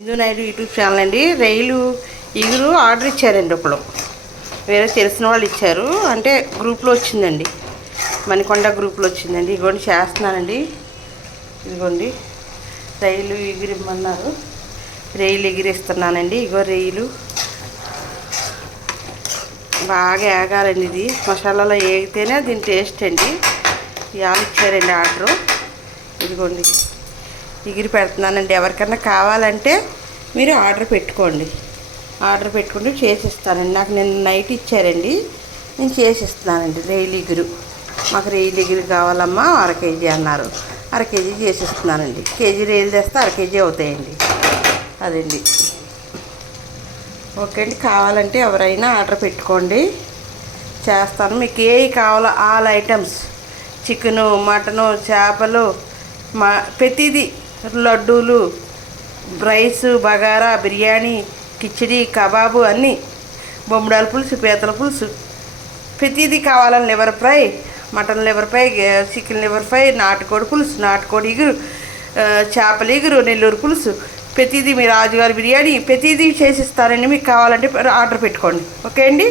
Hindu Naidu YouTube channel అండి. రైలు ఇగురు order ఇచ్చారండి. ఒకళ్ళు వేరే తెలిసిన వాళ్ళు ఇచ్చారు, అంటే గ్రూప్లో వచ్చిందండి, మణికొండ గ్రూప్లో వచ్చిందండి. ఇదిగోండి చేస్తున్నానండి. ఇదిగోండి రైలు ఎగిరి ఇమ్మన్నారు, రైలు ఎగిరిస్తున్నానండి. ఇగో రైలు బాగా ఏగాలండి. ఇది మసాలాలో ఏగితేనే దీని టేస్ట్ అండి. ఇవాళ ఇచ్చారండి ఆర్డరు. ఇదిగోండి ఎగిరి పెడుతున్నానండి. ఎవరికన్నా కావాలంటే మీరు ఆర్డర్ పెట్టుకోండి. ఆర్డర్ పెట్టుకుంటూ చేసిస్తానండి. నాకు నిన్న నైట్ ఇచ్చారండి, నేను చేసిస్తున్నానండి. రైలు ఎగురు, మాకు రైలు ఎగురు కావాలమ్మా, 1/2 కేజీ అన్నారు. 1/2 కేజీ చేసిస్తున్నానండి. కేజీ రైలు తెస్తే 1/2 కేజీ అవుతాయండి. అదండి. ఓకే అండి, కావాలంటే ఎవరైనా ఆర్డర్ పెట్టుకోండి, చేస్తాను. మీకు ఏవి కావాలో ఆల్ ఐటమ్స్, చికెను, మటను, చేపలు, ప్రతిదీ, లడ్డూలు, రైసు, బగారా, బిర్యానీ, కిచిడి, కబాబు, అన్నీ, బొమ్మడాల పులుసు, పీతల పులుసు, ప్రతిదీ కావాలని, liver fry, mutton liver fry, chicken liver fry, నాటుకోడి పులుసు, నాటుకోడి ఇగురు, చేపల ఇగురు, నెల్లూరు పులుసు, ప్రతిదీ, మీ రాజుగారి బిర్యానీ, ప్రతిదీ చేసిస్తారండి. మీకు కావాలంటే ఆర్డర్ పెట్టుకోండి. ఓకే అండి.